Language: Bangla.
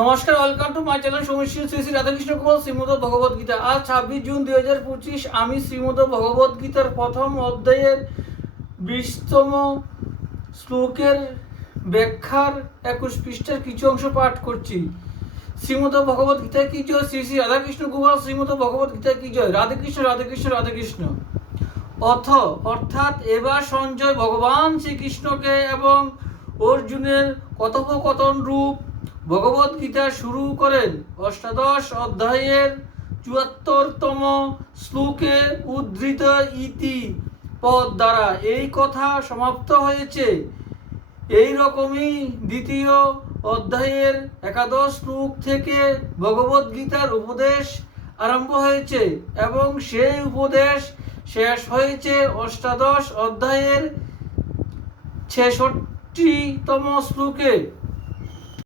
নমস্কার, ওয়েলকাম টু মাই চ্যানেল সমস্যা শ্রী শ্রী রাধাকৃষ্ণ গোপাল শ্রীমদ ভগবদ গীতা। আজ 26 জুন 2025 আমি শ্রীমদ ভগবদ গীতার প্রথম অধ্যায়ের 20তম শ্লোকের ব্যাখ্যার 21 পৃষ্ঠার কিছু অংশ পাঠ করছি। শ্রীমদ ভগবদ গীতা কি জয়, শ্রী শ্রী রাধাকৃষ্ণ গোপাল শ্রীমদ ভগবদ গীতা কি জয়। রাধেকৃষ্ণ রাধেকৃষ্ণ রাধেকৃষ্ণ। অর্থাৎ এবার সঞ্জয় ভগবান শ্রীকৃষ্ণকে এবং অর্জুনের কথোপকথন রূপ ভগবদ গীতা শুরু করেন। অষ্টাদশ অধ্যায়ের 74তম শ্লোকে উদ্ধৃত ইতি পদ দ্বারা এই কথা সমাপ্ত হয়েছে। এই রকমই দ্বিতীয় অধ্যায়ের 11 শ্লোক থেকে ভগবদ গীতার উপদেশ আরম্ভ হয়েছে এবং সেই উপদেশ শেষ হয়েছে অষ্টাদশ অধ্যায়ের 66তম শ্লোকে।